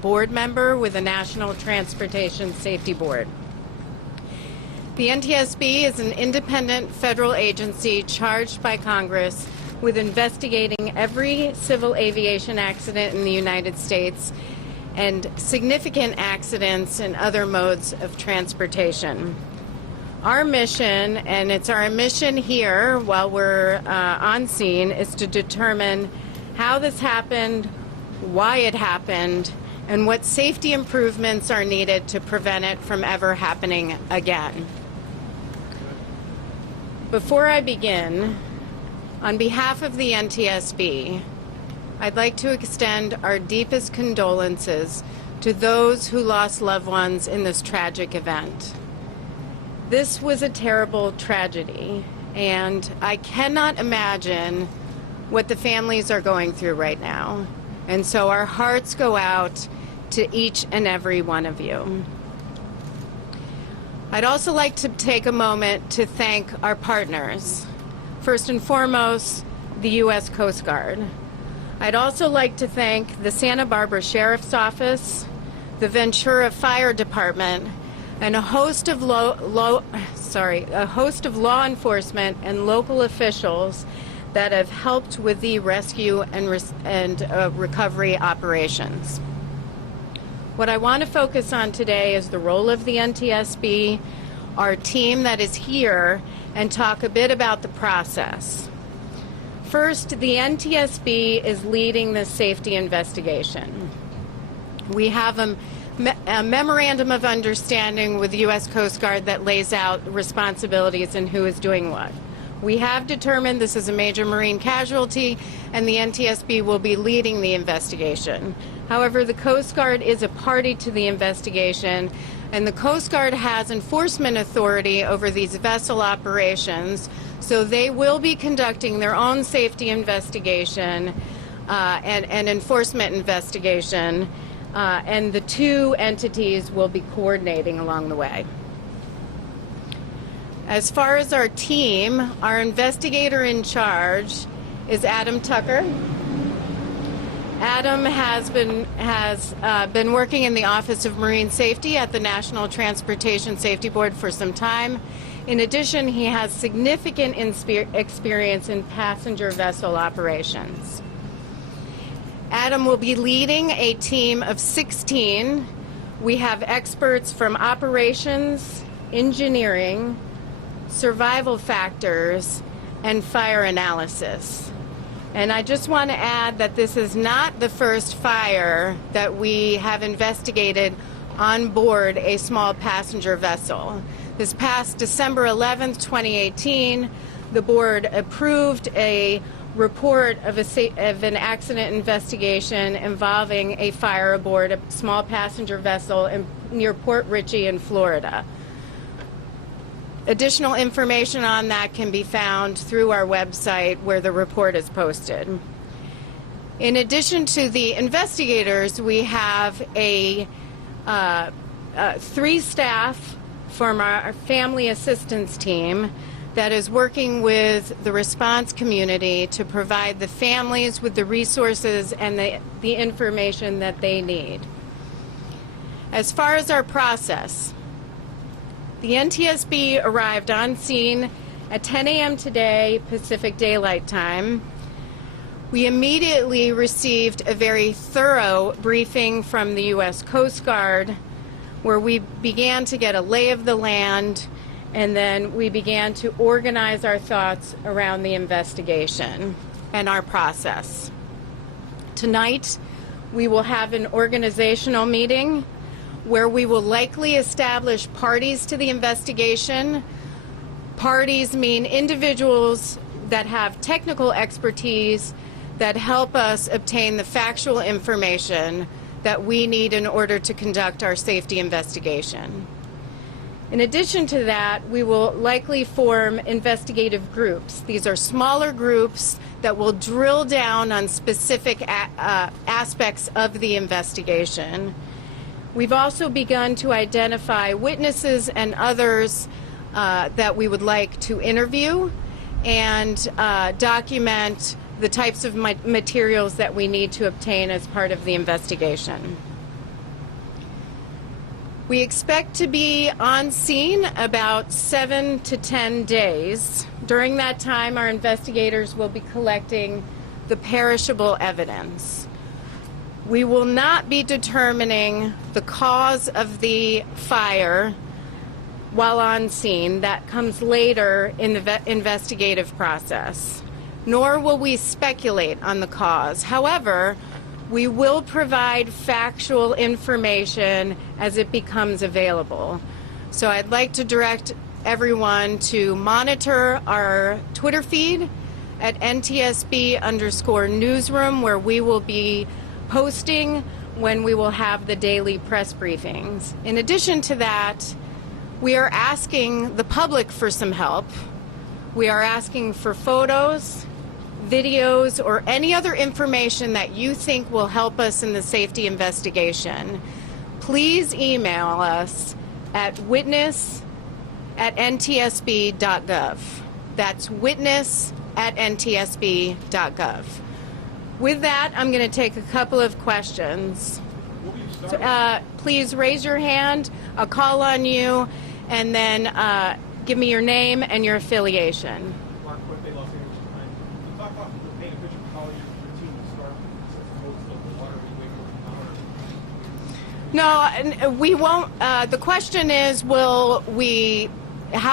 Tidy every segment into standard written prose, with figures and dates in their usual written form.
board member with the National Transportation Safety Board. The NTSB is an independent federal agency charged by Congress with investigating every civil aviation accident in the United States and significant accidents in other modes of transportation. Our mission, and it's our mission here while we're on scene, is to determine how this happened, why it happened, and what safety improvements are needed to prevent it from ever happening again. Before I begin, on behalf of the NTSB, I'd like to extend our deepest condolences to those who lost loved ones in this tragic event. This was a terrible tragedy, and I cannot imagine what the families are going through right now. And so our hearts go out to each and every one of you. I'd also like to take a moment to thank our partners. First and foremost, the U.S. Coast Guard. I'd also like to thank the Santa Barbara Sheriff's Office, the Ventura Fire Department, and a host of law enforcement and local officials that have helped with the rescue and recovery operations. What I want to focus on today is the role of the NTSB, our team that is here, and talk a bit about the process. First, the NTSB is leading this safety investigation. We have a memorandum of understanding with the U.S. Coast Guard that lays out responsibilities and who is doing what. We have determined this is a major marine casualty, and the NTSB will be leading the investigation. However, the Coast Guard is a party to the investigation, and the Coast Guard has enforcement authority over these vessel operations, so they will be conducting their own safety investigation and enforcement investigation, and the two entities will be coordinating along the way. As far as our team, our investigator in charge is Adam Tucker. Adam has been working in the Office of Marine Safety at the National Transportation Safety Board for some time. In addition, he has significant experience in passenger vessel operations. Adam will be leading a team of 16. We have experts from operations, engineering, survival factors, and fire analysis. And I just want to add that this is not the first fire that we have investigated on board a small passenger vessel. This past December 11th, 2018, the board approved a report of an accident investigation involving a fire aboard a small passenger vessel near Port Richey in Florida. Additional information on that can be found through our website where the report is posted. In addition to the investigators, we have three staff from our family assistance team that is working with the response community to provide the families with the resources and the information that they need. As far as our process, the NTSB arrived on scene at 10 a.m. today, Pacific Daylight Time. We immediately received a very thorough briefing from the U.S. Coast Guard, where we began to get a lay of the land, and then we began to organize our thoughts around the investigation and our process. Tonight, we will have an organizational meeting where we will likely establish parties to the investigation. Parties mean individuals that have technical expertise that help us obtain the factual information that we need in order to conduct our safety investigation. In addition to that, we will likely form investigative groups. These are smaller groups that will drill down on specific aspects of the investigation. We've also begun to identify witnesses and others that we would like to interview and document the types of materials that we need to obtain as part of the investigation. We expect to be on scene about 7 to 10 days. During that time, our investigators will be collecting the perishable evidence. We will not be determining the cause of the fire while on scene. That comes later in the investigative process. Nor will we speculate on the cause. However, we will provide factual information as it becomes available. So I'd like to direct everyone to monitor our Twitter feed at NTSB_newsroom, where we will be posting when we will have the daily press briefings. In addition to that, we are asking the public for some help. We are asking for photos, videos, or any other information that you think will help us in the safety investigation. Please email us at witness@ntsb.gov. That's witness@ntsb.gov. With that, I'm going to take a couple of questions. Please raise your hand. I'll call on you, and then give me your name and your affiliation. No, we won't. The question is, how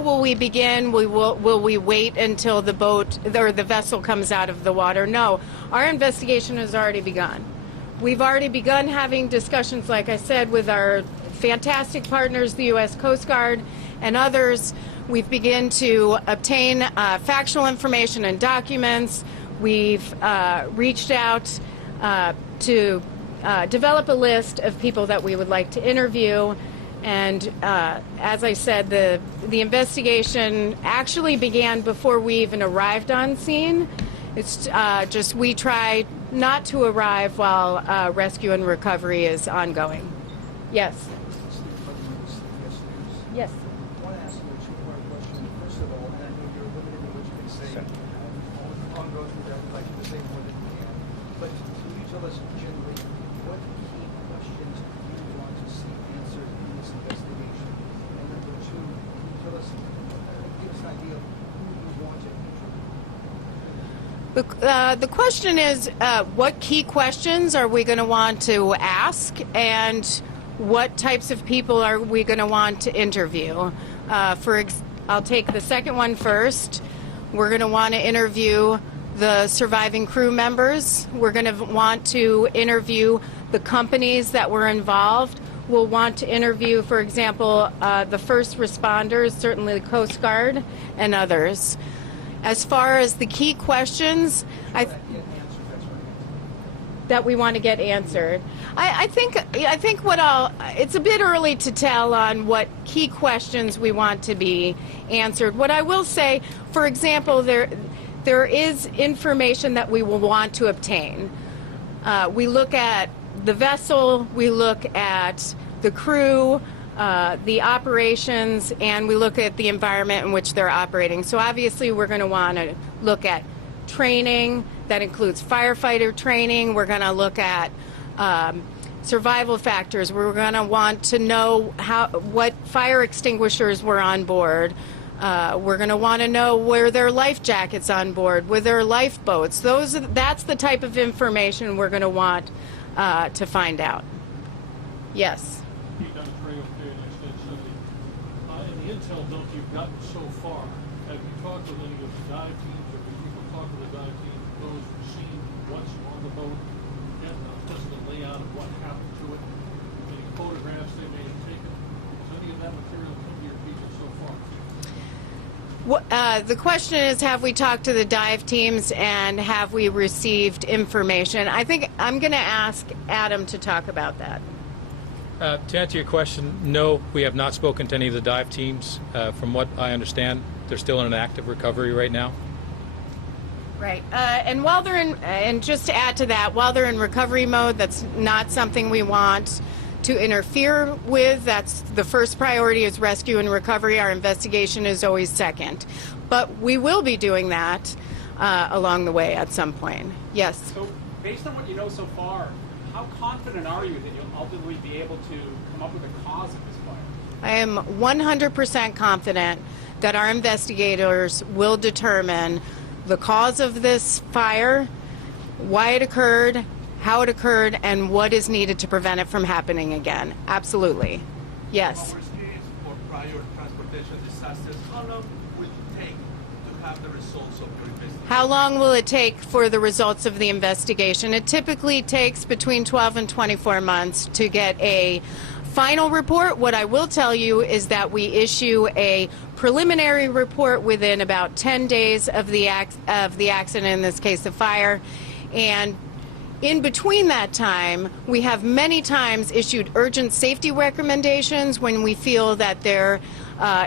will we begin? Will we wait until the boat or the vessel comes out of the water? No, our investigation has already begun. We've already begun having discussions, like I said, with our fantastic partners, the U.S. Coast Guard and others. We've begun to obtain factual information and documents. We've reached out to develop a list of people that we would like to interview. And as I said, the investigation actually began before we even arrived on scene. It's just we try not to arrive while rescue and recovery is ongoing. Yes. Yes. I want to ask you a two-part question. First of all, and I know you're limited in what you can say. I'll go through that. I'd like you to say more than you can. But can you tell us generally what key questions you want to see answered in this investigation? And number two, can you tell us, give us an idea of who you want to interview? The question is, what key questions are we going to want to ask, and what types of people are we going to want to interview? I'll take the second one first. We're going to want to interview the surviving crew members. We're going to want to interview the companies that were involved. We'll want to interview, for example, the first responders, certainly the Coast Guard and others. As far as the key questions that we want to get answered, I think it's a bit early to tell on what key questions we want to be answered. What I will say, for example, there is information that we will want to obtain. We look at the vessel, we look at the crew, the operations, and we look at the environment in which they're operating. So obviously we're going to want to look at training. That includes firefighter training. We're going to look at survival factors. We're going to want to know what fire extinguishers were on board. We're going to want to know were there life jackets on board, were there lifeboats. That's the type of information we're going to want to find out. Yes. In the intel dump you've gotten so far, have you talked with any of the dive teams, or do people talk to the dive teams, those who've seen what's on the boat, and just the layout of what happened to it, any photographs they may have taken? Has any of that material come to your people so far? The question is, have we talked to the dive teams and have we received information? I think I'm going to ask Adam to talk about that. To answer your question, no, we have not spoken to any of the dive teams. From what I understand, they're still in an active recovery right now. Right. And while they're and just to add to that, while they're in recovery mode, that's not something we want to interfere with. That's the first priority is rescue and recovery. Our investigation is always second. But we will be doing that along the way at some point. Yes. So based on what you know so far, How confident are you that you'll ultimately be able to come up with a cause of this fire? I am 100% confident that our investigators will determine the cause of this fire, why it occurred, how it occurred, and what is needed to prevent it from happening again. Absolutely. Yes. Our case for prior transportation disasters, how long will it take to have the results of your investigation? How long will it take for the results of the investigation? It typically takes between 12 and 24 months to get a final report. What I will tell you is that we issue a preliminary report within about 10 days of the accident, in this case the fire, and in between that time, we have many times issued urgent safety recommendations when we feel that there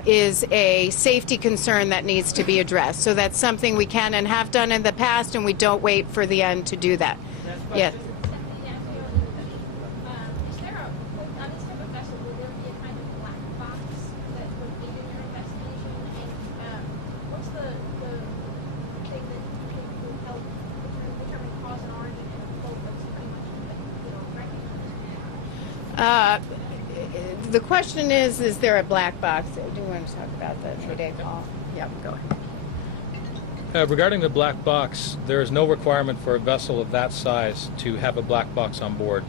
is a safety concern that needs to be addressed. So that's something we can and have done in the past, and we don't wait for the end to do that. Yes. Is there on this type of vessel, will there be a kind of black box that would aid in your investigation? And what's the thing that you think will help determine cause and origin in a boat that's pretty much, recognized? The question is there a black box? Do you want to talk about the Mayday call? Yep, go ahead. Regarding the black box, there is no requirement for a vessel of that size to have a black box on board.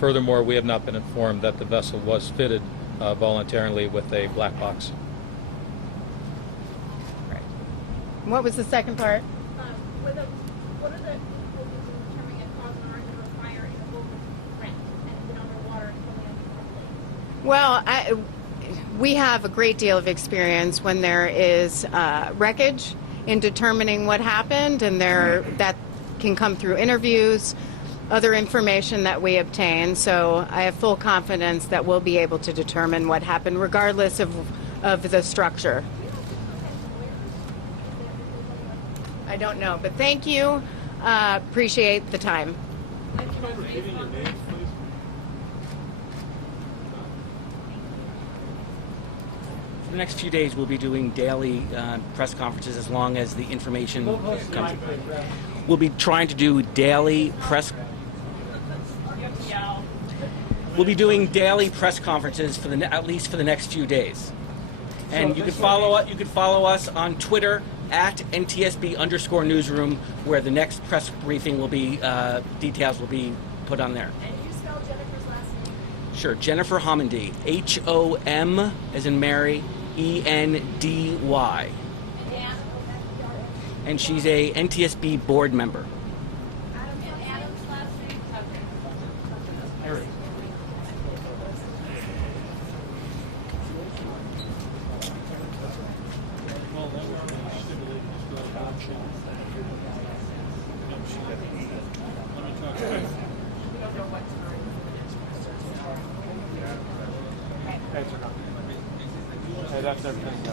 Furthermore, we have not been informed that the vessel was fitted voluntarily with a black box. Right. What was the second part? What are the difficulties in determining a cause and origin of a fire in a boat that's wrecked and been underwater and fully uncontrolled? Well, we have a great deal of experience when there is wreckage in determining what happened, and that can come through interviews, other information that we obtain. So I have full confidence that we'll be able to determine what happened, regardless of the structure. I don't know, but thank you. Appreciate the time. Giving your names, please. For the next few days, we'll be doing daily press conferences as long as the information comes. We'll be trying to do daily press. We'll be doing daily press conferences for at least for the next few days. And you can follow us on Twitter at NTSB_newsroom, where the next press briefing will be details will be put on there. And you spell Jennifer's last name? Sure, Jennifer Homendy, HOM as in Mary, ENDY, And Dan? and she's a NTSB board member. And Adam's last name? Well, that would really stimulate this adoption. Let me talk to you. Hey, that's everything.